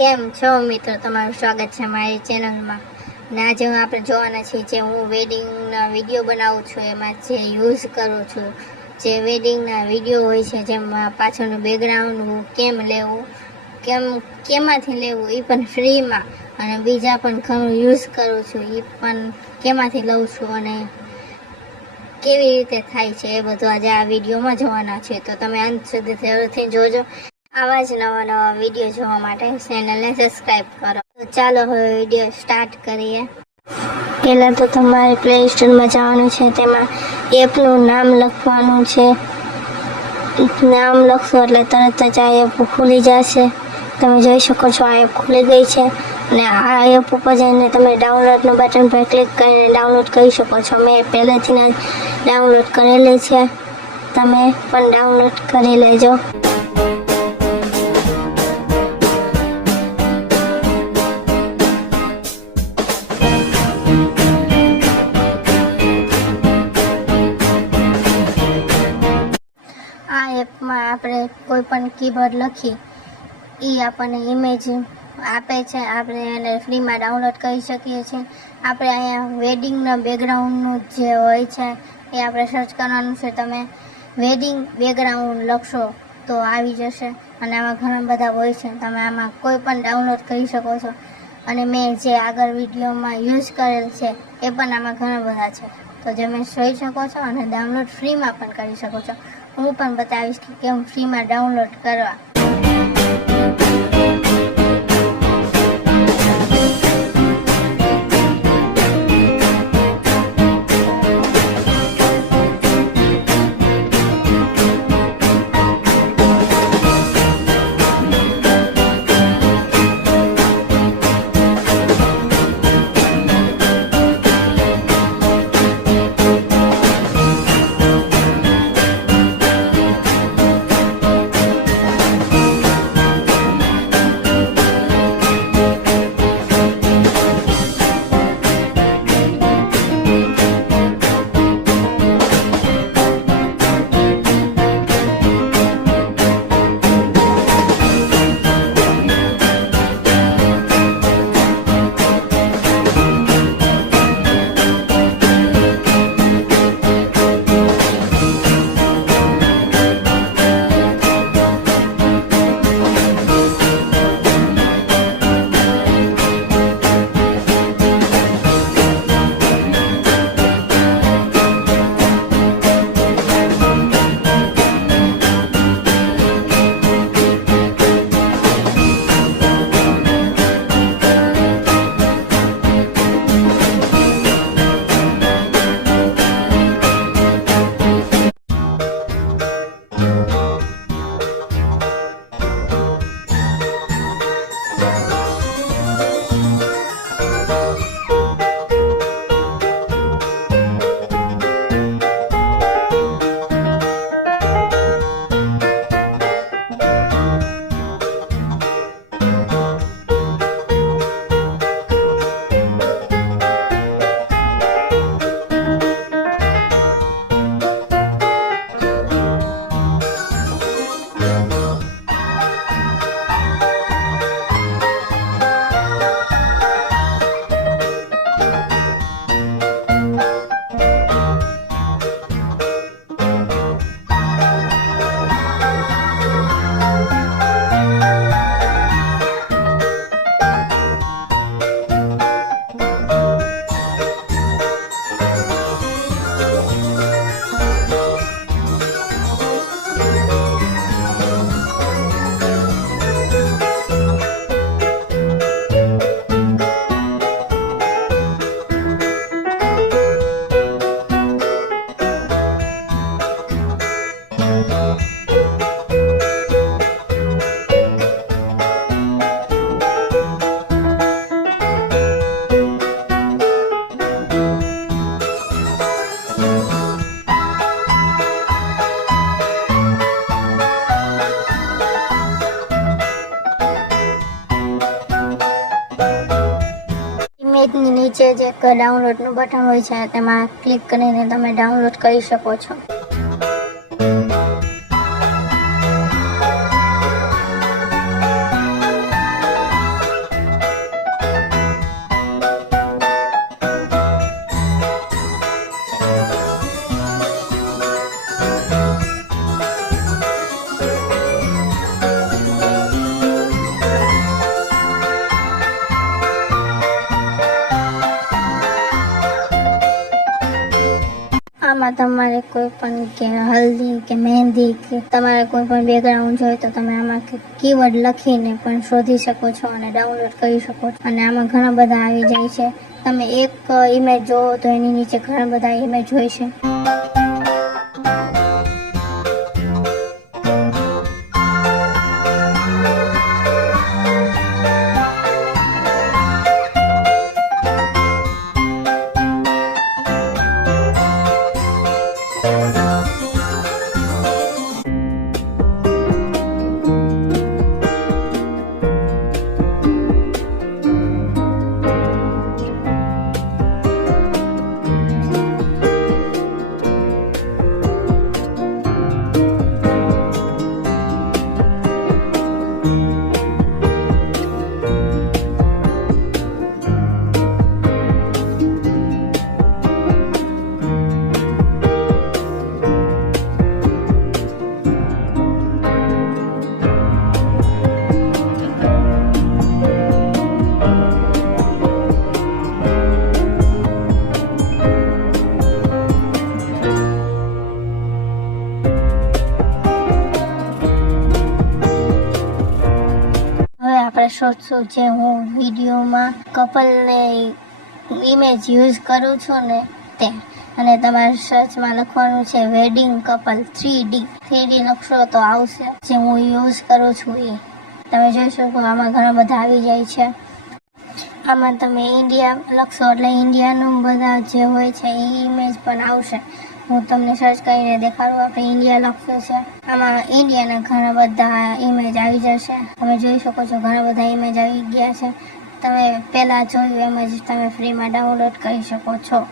કેમ છો મિત્રો, તમારું સ્વાગત છે મારી ચેનલમાં. ને આજે આપણે જોવાના છીએ જે હું વેડિંગના વિડીયો બનાવું છું, એમાં જે યુઝ કરું છું, જે વેડિંગના વિડીયો હોય છે, જેમાં પાછળનું બેકગ્રાઉન્ડ કેમ લેવું, કેમાંથી લેવું એ પણ ફ્રીમાં, અને બીજા પણ ઘણું યુઝ કરું છું એ પણ કેમાંથી લઉં છું અને કેવી રીતે થાય છે એ બધું આજે આ વિડીયોમાં જોવાના છે. તો તમે અંત સુધી જરૂરથી જોજો. આવા જ નવા વિડીયો જોવા માટે ચેનલને સબસ્ક્રાઈબ કરો. તો ચાલો હવે વિડીયો સ્ટાર્ટ કરીએ. પહેલાં તો તમારે પ્લે સ્ટોરમાં જવાનું છે, તેમાં એપનું નામ લખવાનું છે. નામ લખશો એટલે તરત જ આ એપ ખુલી જશે. તમે જોઈ શકો છો આ એપ ખુલી ગઈ છે, અને આ એપ ઉપર જઈને તમે ડાઉનલોડનું બટન પર ક્લિક કરીને ડાઉનલોડ કરી શકો છો. મેં પહેલેથી જ ડાઉનલોડ કરેલી છે, તમે પણ ડાઉનલોડ કરી લેજો. આ એપમાં આપણે કોઈ પણ કીબોર્ડ લખી એ આપણને ઇમેજ આપે છે, આપણે એને ફ્રીમાં ડાઉનલોડ કરી શકીએ છીએ. આપણે અહીંયા વેડિંગના બેકગ્રાઉન્ડનું જે હોય છે એ આપણે સર્ચ કરવાનું છે. તમે વેડિંગ બેકગ્રાઉન્ડ લખશો તો આવી જશે, અને આમાં ઘણા બધા હોય છે. તમે આમાં કોઈ પણ ડાઉનલોડ કરી શકો છો, અને મેં જે આગળ વિડીયોમાં યુઝ કરેલ છે એ પણ આમાં ઘણા બધા છે. તો જે તમે જોઈ શકો છો, અને ડાઉનલોડ ફ્રીમાં પણ કરી શકો છો. હું પણ બતાવીશ કે કેમ ફ્રીમાં ડાઉનલોડ કરવા. ઇમેજની નીચે જે ડાઉનલોડનું બટન હોય છે તેમાં ક્લિક કરીને તમે ડાઉનલોડ કરી શકો છો. પણ કે હલ્દી કે મહેંદી કે તમારે કોઈ પણ બેકગ્રાઉન્ડ જોઈએ તો તમે આમાં કીવર્ડ લખીને પણ શોધી શકો છો અને ડાઉનલોડ કરી શકો છો. અને આમાં ઘણા બધા આવી જાય છે. તમે એક ઇમેજ જોવો તો એની નીચે ઘણા બધા ઇમેજ હોય છે. આપણે શોધશું જે હું વિડીયોમાં કપલને ઇમેજ યુઝ કરું છું ને તે. અને તમારે સર્ચમાં લખવાનું છે વેડિંગ કપલ 3D લખશો તો આવશે જે હું યુઝ કરું છું એ. તમે જોઈ શકો આમાં ઘણા બધા આવી જાય છે. આમાં તમે ઇન્ડિયા લખશો એટલે ઇન્ડિયાનું બધા જે હોય છે એ ઇમેજ પણ આવશે. હું તમને સર્ચ કરીને દેખાડું. આપણે ઇન્ડિયા લખ્યું છે, આમાં ઇન્ડિયાના ઘણા બધા ઇમેજ આવી જશે. તમે જોઈ શકો છો ઘણા બધા ઇમેજ આવી ગયા છે. તમે પહેલાં જોયું એમ જ તમે ફ્રીમાં ડાઉનલોડ કરી શકો છો.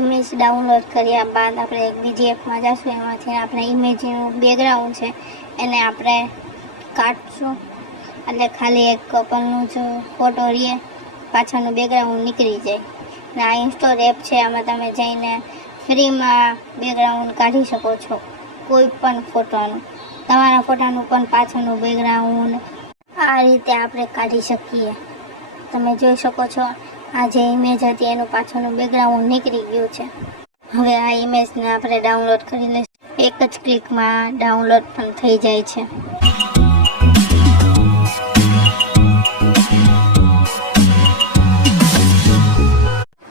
ઇમેજ ડાઉનલોડ કર્યા બાદ આપણે એક બીજી એપમાં જઈશું. એમાંથી આપણે ઇમેજનું બેકગ્રાઉન્ડ છે એને આપણે કાઢશું, એટલે ખાલી એક કપલનું જ ફોટો રહીએ, પાછળનું બેકગ્રાઉન્ડ નીકળી જાય. ને આ ઇન્સ્ટોર એપ છે, આમાં તમે જઈને ફ્રીમાં બેકગ્રાઉન્ડ કાઢી શકો છો, કોઈ પણ ફોટોનું, તમારા ફોટાનું પણ પાછળનું બેકગ્રાઉન્ડ આ રીતે આપણે કાઢી શકીએ. તમે જોઈ શકો છો આ જે ઇમેજ હતી એનું પાછળનું બેકગ્રાઉન્ડ નીકળી ગયું છે. હવે આ ઇમેજને આપણે ડાઉનલોડ કરી લઈશું. એક જ ક્લિકમાં ડાઉનલોડ પણ થઈ જાય છે.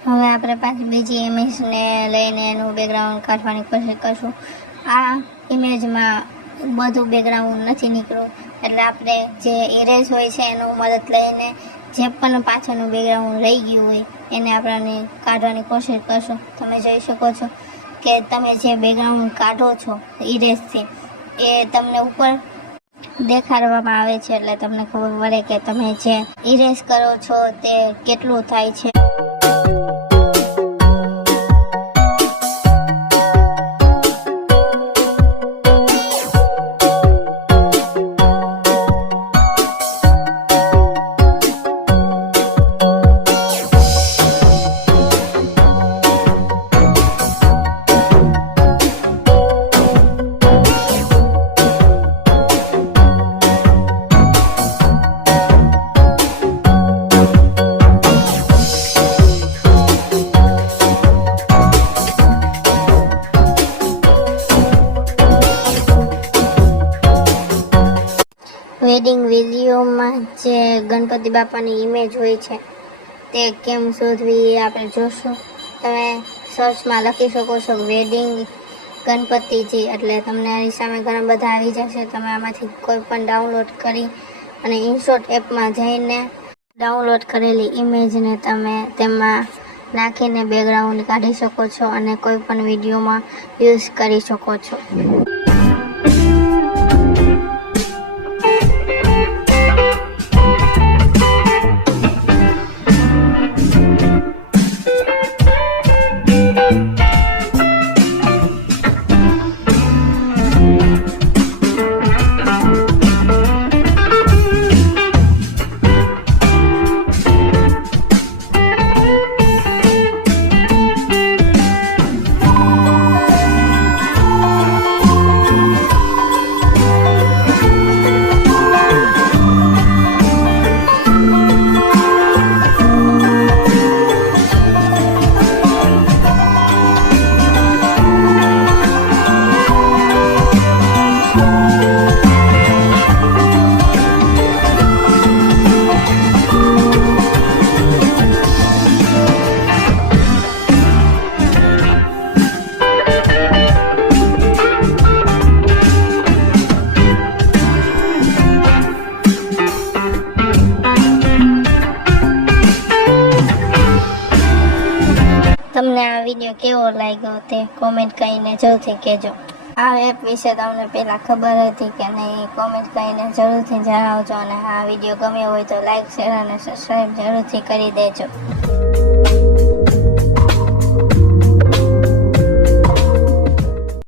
હવે આપણે પાછી બીજી ઇમેજને લઈને એનું બેકગ્રાઉન્ડ કાઢવાની કોશિશ કરશું. આ ઇમેજમાં બધું બેકગ્રાઉન્ડ નથી નીકળ્યું, એટલે આપણે જે ઇરેઝ હોય છે એનું મદદ લઈને જે પણ પાછળનું બેકગ્રાઉન્ડ રહી ગયું હોય એને આપણે કાઢવાની કોશિશ કરશું. તમે જોઈ શકો છો કે તમે જે બેકગ્રાઉન્ડ કાઢો છો ઇરેઝથી એ તમને ઉપર દેખાડવામાં આવે છે, એટલે તમને ખબર પડે કે તમે જે ઇરેઝ કરો છો તે કેટલું થાય છે. વેડિંગ વિડીયોમાં જે ગણપતિ બાપાની ઇમેજ હોય છે તે કેમ શોધવી આપણે જોશું. તમે સર્ચમાં લખી શકો છો વેડિંગ ગણપતિજી, એટલે તમને આની સામે ઘણા બધા આવી જશે. તમે આમાંથી કોઈ પણ ડાઉનલોડ કરી અને ઇન્સ્ટોર એપમાં જઈને ડાઉનલોડ કરેલી ઇમેજને તમે તેમાં નાખીને બેકગ્રાઉન્ડ કાઢી શકો છો અને કોઈ પણ વિડીયોમાં યુઝ કરી શકો છો. તમને આ વિડીયો કેવો લાગ્યો તે કોમેન્ટ કરીને જરૂરથી કહેજો. આ એપ વિશે તમને પહેલાં ખબર હતી કે નહીં, કોમેન્ટ કરીને જરૂરથી જણાવજો. અને આ વિડીયો ગમ્યો હોય તો લાઈક, શેર અને સબસ્ક્રાઈબ જરૂરથી કરી દેજો.